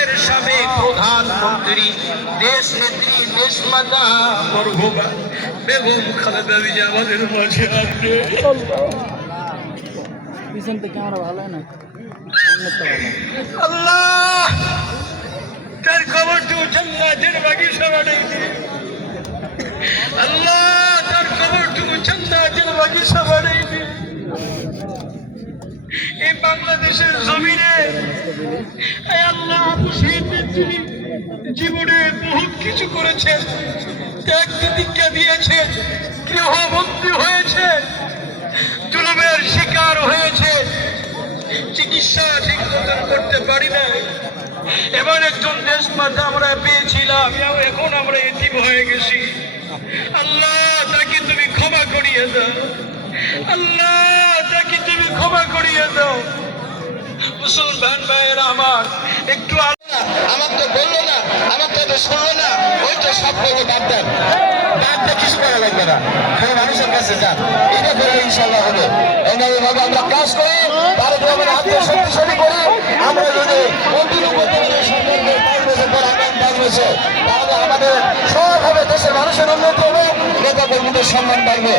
দেশের সাবেক প্রধানমন্ত্রী, দেশ নেত্রী, দেশমাতা মরহুমা বেগম খালেদা জিয়া আমাদের মাঝে আসবে। পিছন থেকে ক্যামেরা ভালো হয় না, আল্লাহ তার কবরটুকু জান্নাতের বাগিচা বানাই দে। আল্লাহ তার কবরটুকু জান্নাতের বাগিচা বানাই দে। এই বাংলাদেশের জমিনে আল্লাহ তিনি জীবনে বহুত কিছু করেছেন, ত্যাগ প্রতিজ্ঞা দিয়েছেন, গৃহবন্দী হয়েছে, জুলুমের শিকার হয়েছে, চিকিৎসা ঠিক মতন করতে পারি না। এবার একজন দেশমাতা আমরা পেয়েছিলাম, এখন আমরা এতিম হয়ে গেছি। আল্লাহ তাকে তুমি ক্ষমা করিয়ে দাও, আল্লাহ তাকে তুমি ক্ষমা করিয়ে দাও। মুসলমান ভাইয়েরা আমার, একটু আমার তো বললো না, আমার তো শুনলো না, ওই তো সব বললো বাদ দেন, বাদ দিয়ে কিছু করা লাগবে না, সেই মানুষের কাছে যান, এটা বললে ইনশাল্লাহ হবে। এইভাবে আমরা কাজ করি, তার হাতে শক্তিশালী করি। আমরা যদি তাহলে আমাদের সব হবে, দেশের মানুষের উন্নতি হবে, নেতা কর্মীদের সম্মান বাড়বে।